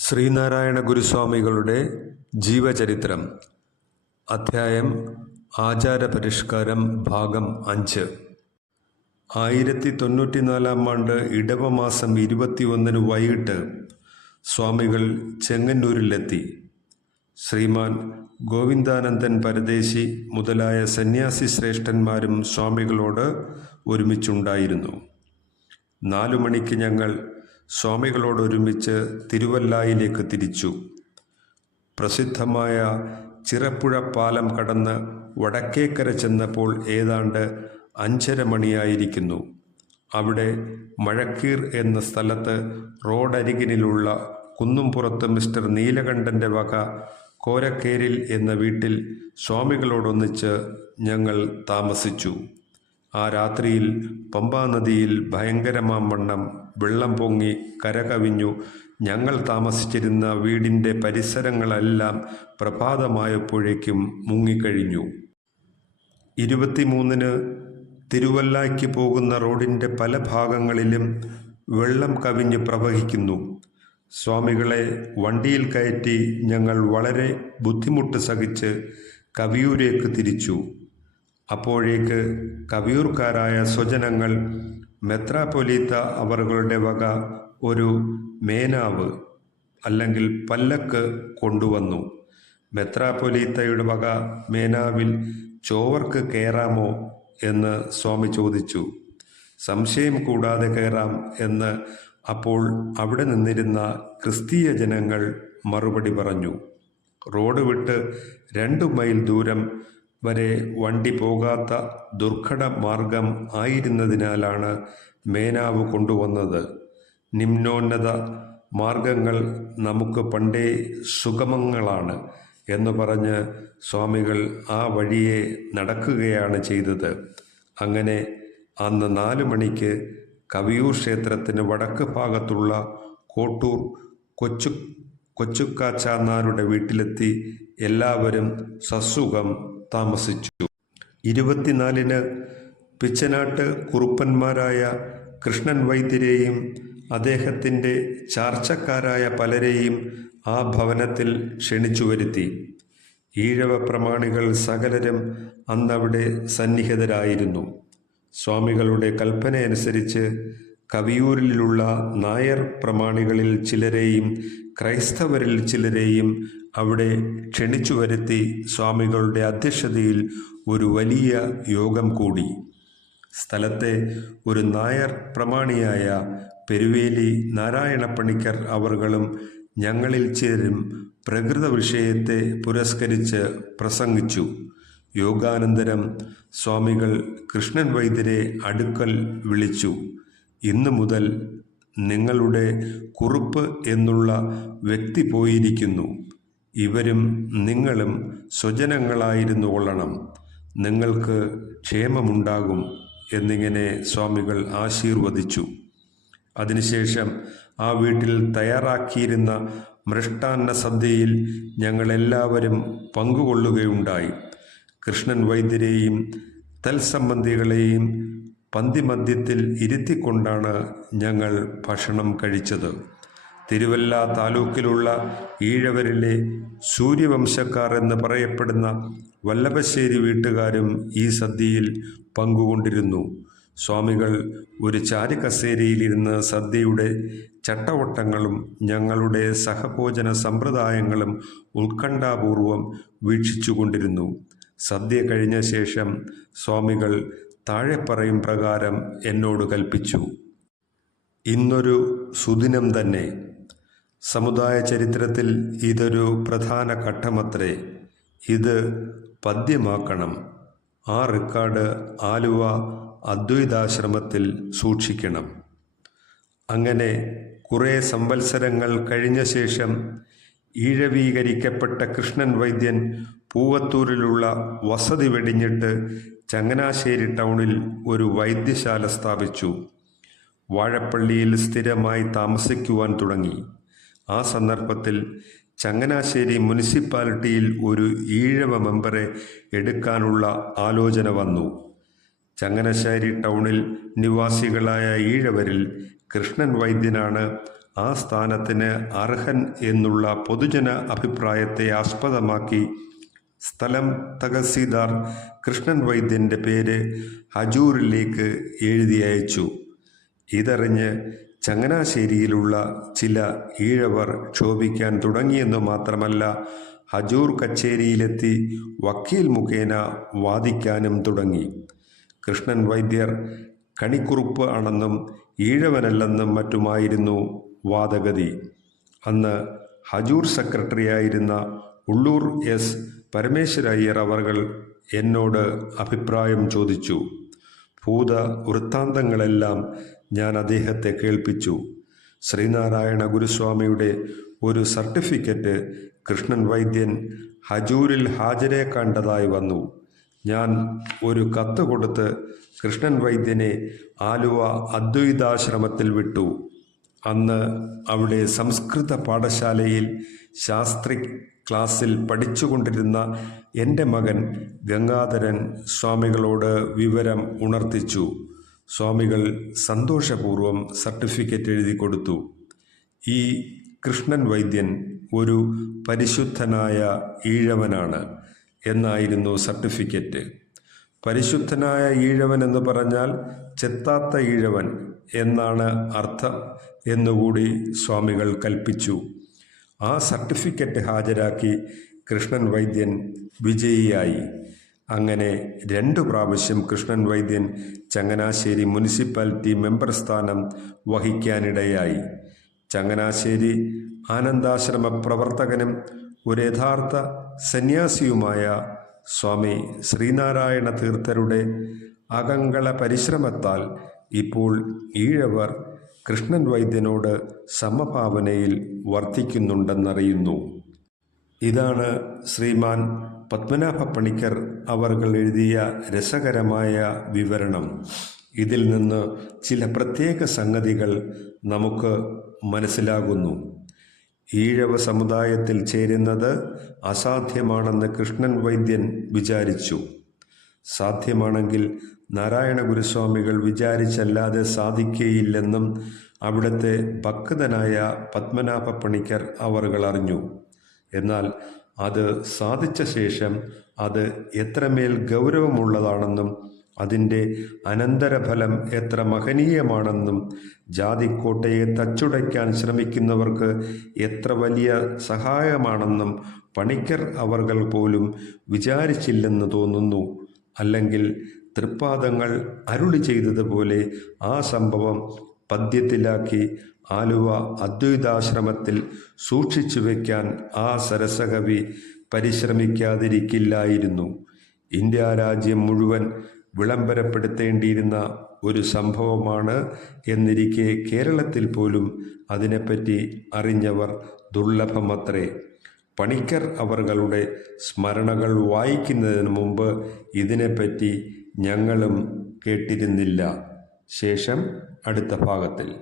ശ്രീനാരായണ ഗുരുസ്വാമികളുടെ ജീവചരിത്രം അധ്യായം ആചാരപരിഷ്കാരം ഭാഗം അഞ്ച്. ആയിരത്തി തൊണ്ണൂറ്റിനാലാം ആണ്ട് ഇടവമാസം ഇരുപത്തിയൊന്നിന് വൈകിട്ട് സ്വാമികൾ ചെങ്ങന്നൂരിലെത്തി. ശ്രീമാൻ ഗോവിന്ദാനന്ദൻ പരദേശി മുതലായ സന്യാസി ശ്രേഷ്ഠന്മാരും സ്വാമികളോട് ഒരുമിച്ചുണ്ടായിരുന്നു. നാലു മണിക്ക് ഞങ്ങൾ സ്വാമികളോടൊരുമിച്ച് തിരുവല്ലായിലേക്ക് തിരിച്ചു. പ്രസിദ്ധമായ ചിറപ്പുഴ പാലം കടന്ന് വടക്കേക്കര ചെന്നപ്പോൾ ഏതാണ്ട് അഞ്ചര മണിയായിരിക്കുന്നു അവിടെ മഴക്കീർ എന്ന സ്ഥലത്ത് റോഡരികിനിലുള്ള കുന്നുംപുറത്ത് മിസ്റ്റർ നീലകണ്ഠന്റെ വക കോരക്കേരിൽ എന്ന വീട്ടിൽ സ്വാമികളോടൊന്നിച്ച് ഞങ്ങൾ താമസിച്ചു. ആ രാത്രിയിൽ പമ്പാനദിയിൽ ഭയങ്കരമാം വണ്ണം വെള്ളം പൊങ്ങി കരകവിഞ്ഞു. ഞങ്ങൾ താമസിച്ചിരുന്ന വീടിന്റെ പരിസരങ്ങളെല്ലാം പ്രഭാതമായപ്പോഴേക്കും മുങ്ങിക്കഴിഞ്ഞു. ഇരുപത്തിമൂന്നിന് തിരുവല്ലായ്ക്ക് പോകുന്ന റോഡിന്റെ പല ഭാഗങ്ങളിലും വെള്ളം കവിഞ്ഞ് പ്രവഹിക്കുന്നു. സ്വാമികളെ വണ്ടിയിൽ കയറ്റി ഞങ്ങൾ വളരെ ബുദ്ധിമുട്ട് സഹിച്ച് കവിയൂരേക്ക് തിരിച്ചു. അപ്പോഴേക്ക് കവിയൂർക്കാരായ സ്വജനങ്ങൾ മെത്രാപ്പൊലീത്ത അവറുകളുടെ വക ഒരു മേനാവ് അല്ലെങ്കിൽ പല്ലക്ക് കൊണ്ടുവന്നു. മെത്രാപ്പൊലീത്തയുടെ വക മേനാവിൽ ചോവർക്ക് കയറാമോ എന്ന് സ്വാമി ചോദിച്ചു. സംശയം കൂടാതെ കയറാം എന്ന് അപ്പോൾ അവിടെ നിന്നിരുന്ന ക്രിസ്തീയ ജനങ്ങൾ മറുപടി പറഞ്ഞു. റോഡ് വിട്ട് രണ്ടു മൈൽ ദൂരം വരെ വണ്ടി പോകാത്ത ദുർഘട മാർഗം ആയിരുന്നതിനാലാണ് മേനാവ് കൊണ്ടുവന്നത്. നിമ്നോന്നത മാർഗങ്ങൾ നമുക്ക് പണ്ടേ സുഗമങ്ങളാണ് എന്ന് പറഞ്ഞ് സ്വാമികൾ ആ വഴിയെ നടക്കുകയാണ് ചെയ്തത്. അങ്ങനെ അന്ന് നാലു മണിക്ക് കവിയൂർ ക്ഷേത്രത്തിന് വടക്ക് ഭാഗത്തുള്ള കോട്ടൂർ കൊച്ചു കൊച്ചുക്കാച്ചാന്നാരുടെ വീട്ടിലെത്തി എല്ലാവരും സസുഖം താമസിച്ചു. ഇരുപത്തിനാലിന് പിച്ചനാട്ട് കുറുപ്പന്മാരായ കൃഷ്ണൻ വൈദ്യരെയും അദ്ദേഹത്തിന്റെ ചാർച്ചക്കാരായ പലരെയും ആ ഭവനത്തിൽ ക്ഷണിച്ചു വരുത്തി. ഈഴവ പ്രമാണികൾ സകലരും അന്നവിടെ സന്നിഹിതരായിരുന്നു. സ്വാമികളുടെ കൽപ്പനയനുസരിച്ച് കവിയൂരിലുള്ള നായർ പ്രമാണികളിൽ ചിലരെയും ക്രൈസ്തവരിൽ ചിലരെയും അവിടെ ക്ഷണിച്ചു വരുത്തി സ്വാമികളുടെ അധ്യക്ഷതയിൽ ഒരു വലിയ യോഗം കൂടി. സ്ഥലത്തെ ഒരു നായർ പ്രമാണിയായ പെരുവേലി നാരായണപ്പണിക്കർ അവർകളും ഞങ്ങളിൽ ചേരും പ്രകൃത വിഷയത്തെ പുരസ്കരിച്ച് പ്രസംഗിച്ചു. യോഗാനന്തരം സ്വാമികൾ കൃഷ്ണൻ വൈദ്യരെ അടുക്കൽ വിളിച്ചു. ഇന്നു മുതൽ നിങ്ങളുടെ കുറുപ്പ് എന്നുള്ള വ്യക്തി പോയിരിക്കുന്നു. ഇവരും നിങ്ങളും സ്വജനങ്ങളായിരുന്നു കൊള്ളണം. നിങ്ങൾക്ക് ക്ഷേമമുണ്ടാകും എന്നിങ്ങനെ സ്വാമികൾ ആശീർവദിച്ചു. അതിനുശേഷം ആ വീട്ടിൽ തയ്യാറാക്കിയിരുന്ന മൃഷ്ടാന്ന സദ്യയിൽ ഞങ്ങളെല്ലാവരും പങ്കുകൊള്ളുകയുണ്ടായി. കൃഷ്ണൻ വൈദ്യരെയും തൽസംബന്ധികളെയും പന്തിമദ്യത്തിൽ ഇരുത്തിക്കൊണ്ടാണ് ഞങ്ങൾ ഭക്ഷണം കഴിച്ചത്. തിരുവല്ല താലൂക്കിലുള്ള ഈഴവരിലെ സൂര്യവംശക്കാർ എന്ന് പറയപ്പെടുന്ന വല്ലഭശ്ശേരി വീട്ടുകാരും ഈ സദ്യയിൽ പങ്കുകൊണ്ടിരുന്നു. സ്വാമികൾ ഒരു ചാരുകസേരയിലിരുന്ന് സദ്യയുടെ ചട്ടവട്ടങ്ങളും ഞങ്ങളുടെ സഹഭോജന സമ്പ്രദായങ്ങളും ഉത്കണ്ഠാപൂർവം വീക്ഷിച്ചുകൊണ്ടിരുന്നു. സദ്യ കഴിഞ്ഞ ശേഷം സ്വാമികൾ താഴെ പ്രകാരം എന്നോട് കൽപ്പിച്ചു. ഇന്നൊരു സുദിനം തന്നെ. സമുദായ ചരിത്രത്തിൽ ഇതൊരു പ്രധാന ഘട്ടമത്രേ. ഇത് പദ്യമാക്കണം. ആ റെക്കോർഡ് ആലുവ അദ്വൈതാശ്രമത്തിൽ സൂക്ഷിക്കണം. അങ്ങനെ കുറേ സംവത്സരങ്ങൾ കഴിഞ്ഞ ശേഷം ഈഴവീകരിക്കപ്പെട്ട കൃഷ്ണൻ വൈദ്യൻ പൂവത്തൂരിലുള്ള വസതി വെടിഞ്ഞിട്ട് ചങ്ങനാശ്ശേരി ടൗണിൽ ഒരു വൈദ്യശാല സ്ഥാപിച്ചു. വാഴപ്പള്ളിയിൽ സ്ഥിരമായി താമസിക്കുവാൻ തുടങ്ങി. ആ സന്ദർഭത്തിൽ ചങ്ങനാശ്ശേരി മുനിസിപ്പാലിറ്റിയിൽ ഒരു ഈഴവ മെമ്പറെ എടുക്കാനുള്ള ആലോചന വന്നു. ചങ്ങനാശ്ശേരി ടൗണിൽ നിവാസികളായ ഈഴവരിൽ കൃഷ്ണൻ വൈദ്യനാണ് ആ സ്ഥാനത്തിന് അർഹൻ എന്നുള്ള പൊതുജന അഭിപ്രായത്തെ ആസ്പദമാക്കി സ്ഥലം തഹസീദാർ കൃഷ്ണൻ വൈദ്യന്റെ പേര് ഹജൂറിലേക്ക് എഴുതി അയച്ചു. ഇതറിഞ്ഞ് ചങ്ങനാശ്ശേരിയിലുള്ള ചില ഈഴവർ ക്ഷോഭിക്കാൻ തുടങ്ങിയെന്നു മാത്രമല്ല ഹജൂർ കച്ചേരിയിലെത്തി വക്കീൽ മുഖേന വാദിക്കാനും തുടങ്ങി. കൃഷ്ണൻ വൈദ്യർ കണിക്കുറുപ്പ് ആണെന്നും ഈഴവനല്ലെന്നും മറ്റുമായിരുന്നു വാദഗതി. അന്ന് ഹജൂർ സെക്രട്ടറിയായിരുന്ന ഉള്ളൂർ എസ് പരമേശ്വരയ്യർ അവർ എന്നോട് അഭിപ്രായം ചോദിച്ചു. ഭൂത വൃത്താന്തങ്ങളെല്ലാം ഞാൻ അദ്ദേഹത്തെ കേൾപ്പിച്ചു. ശ്രീനാരായണ ഗുരുസ്വാമിയുടെ ഒരു സർട്ടിഫിക്കറ്റ് കൃഷ്ണൻ വൈദ്യൻ ഹജൂരിൽ ഹാജരെ കണ്ടതായി വന്നു. ഞാൻ ഒരു കത്ത് കൊടുത്ത് കൃഷ്ണൻ വൈദ്യനെ ആലുവ അദ്വൈതാശ്രമത്തിൽ വിട്ടു. അന്ന് അവിടെ സംസ്കൃത പാഠശാലയിൽ ശാസ്ത്രി ക്ലാസ്സിൽ പഠിച്ചുകൊണ്ടിരുന്ന എന്റെ മകൻ ഗംഗാധരൻ സ്വാമികളോട് വിവരം ഉണർത്തിച്ചു. സ്വാമികൾ സന്തോഷപൂർവം സർട്ടിഫിക്കറ്റ് എഴുതി കൊടുത്തു. ഈ കൃഷ്ണൻ വൈദ്യൻ ഒരു പരിശുദ്ധനായ ഈഴവനാണ് എന്നായിരുന്നു സർട്ടിഫിക്കറ്റ്. പരിശുദ്ധനായ ഈഴവൻ എന്ന് പറഞ്ഞാൽ ചെത്താത്ത ഈഴവൻ എന്നാണ് അർത്ഥം എന്നുകൂടി സ്വാമികൾ കൽപ്പിച്ചു. ആ സർട്ടിഫിക്കറ്റ് ഹാജരാക്കി കൃഷ്ണൻ വൈദ്യൻ വിജയിയായി. അങ്ങനെ രണ്ടു പ്രാവശ്യം കൃഷ്ണൻ വൈദ്യൻ ചങ്ങനാശ്ശേരി മുനിസിപ്പാലിറ്റി മെമ്പർ സ്ഥാനം വഹിക്കാനിടയായി. ചങ്ങനാശ്ശേരി ആനന്ദാശ്രമ പ്രവർത്തകനും ഒരു യഥാർത്ഥ സന്യാസിയുമായ സ്വാമി ശ്രീനാരായണ തീർത്ഥരുടെ അകങ്കള പരിശ്രമത്താൽ ഇപ്പോൾ ഈഴവർ കൃഷ്ണൻ വൈദ്യനോട് സമഭാവനയിൽ വർദ്ധിക്കുന്നുണ്ടെന്നറിയുന്നു ഇതാണ് ശ്രീമാൻ പത്മനാഭ പണിക്കർ അവർകൾ എഴുതിയ രസകരമായ വിവരണം. ഇതിൽ നിന്ന് ചില പ്രത്യേക സംഗതികൾ നമുക്ക് മനസ്സിലാകുന്നു. ഈഴവ സമുദായത്തിൽ ചേരുന്നത് അസാധ്യമാണെന്ന് കൃഷ്ണൻ വൈദ്യൻ വിചാരിച്ചു. സാധ്യമാണെങ്കിൽ നാരായണ ഗുരുസ്വാമികൾ വിചാരിച്ചല്ലാതെ സാധിക്കുകയില്ലെന്നും അവിടുത്തെ ഭക്തനായ പത്മനാഭ പണിക്കർ അവർകൾ അറിഞ്ഞു. എന്നാൽ അത് സാധിച്ച ശേഷം അത് എത്രമേൽ ഗൗരവമുള്ളതാണെന്നും അതിന്റെ അനന്തരഫലം എത്ര മഹനീയമാണെന്നും ജാതിക്കോട്ടയെ തച്ചുടയ്ക്കാൻ ശ്രമിക്കുന്നവർക്ക് എത്ര വലിയ സഹായമാണെന്നും പണിക്കർ അവർകൾ പോലും വിചാരിച്ചില്ലെന്ന് തോന്നുന്നു. അല്ലെങ്കിൽ തൃപ്പാദങ്ങൾ അരുളി ചെയ്തതുപോലെ ആ സംഭവം പദ്യത്തിലാക്കി ആലുവ അദ്വൈതാശ്രമത്തിൽ സൂക്ഷിച്ചു വയ്ക്കാൻ ആ സരസകവി പരിശ്രമിക്കാതിരിക്കില്ലായിരുന്നു. ഇന്ത്യ രാജ്യം മുഴുവൻ വിളംബരപ്പെടുത്തേണ്ടിയിരുന്ന ഒരു സംഭവമാണ് എന്നിരിക്കെ കേരളത്തിൽ പോലും അതിനെപ്പറ്റി അറിഞ്ഞവർ ദുർലഭമത്രേ. പണിക്കർ അവരുടെ സ്മരണകൾ വായിക്കുന്നതിന് മുമ്പ് ഇതിനെപ്പറ്റി ഞങ്ങളും കേട്ടിരുന്നില്ല. ശേഷം അടുത്ത ഭാഗത്തിൽ.